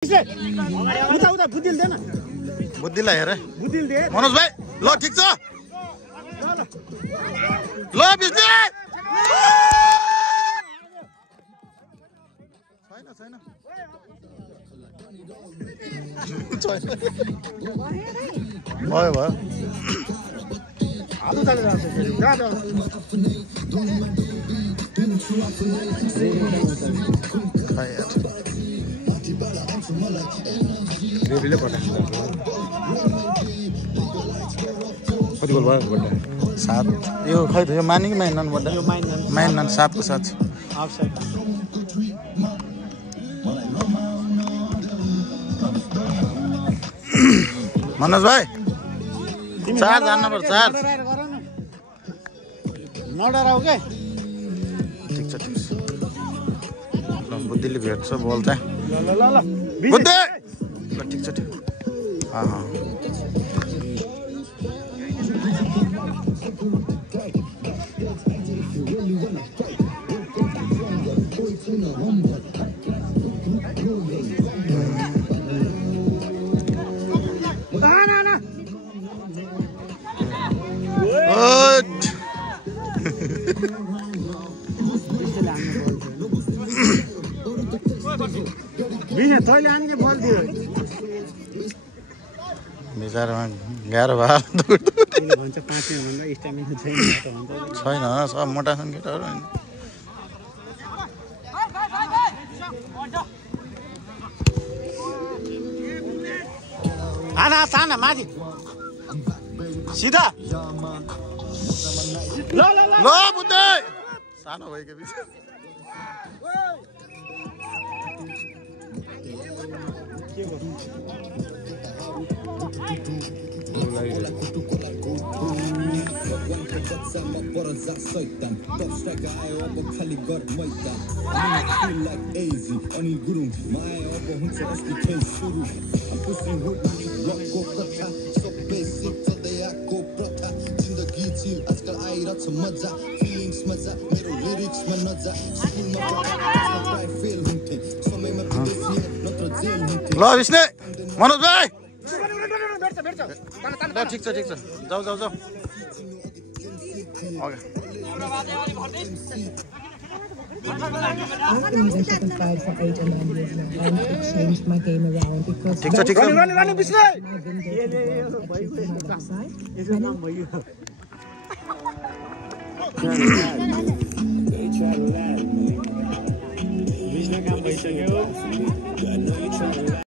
उता बुद्धिल दे न बुद्धिलाई हेरे बुद्धिल दे मनोज भाइ ल ठीक छ ल बिस्ने छैन छैन भयो भयो आलु चालेर आउँछ फेरि जा जा खै यार रेबीले पठाएको कति गोल भयो बड्डा 7 यो खै त यो मानि कि माइन नन बड्डा यो माइन नन 7 को 7 अफसाइड मनोज भाइ चार्ज हान्न पर्छ चार्ज नडराउ के ठिक छ ल बुद्धिले भेट्छ बल चाहिँ ल बुद्धि ल ठिक छ ठिक तैँले आनके बल दियो बिचारामा गाह्रो भयो भन्छ 5 भन्दा स्ट्यामिना छैन छैन सब मोटा छन् केटाहरू आना साना माथि सिधा ल ल ल ल बुद्धि सानो भएको बिच ल विष्णु मनोज भाइ ल ठिक छ जाऊ ठिक छ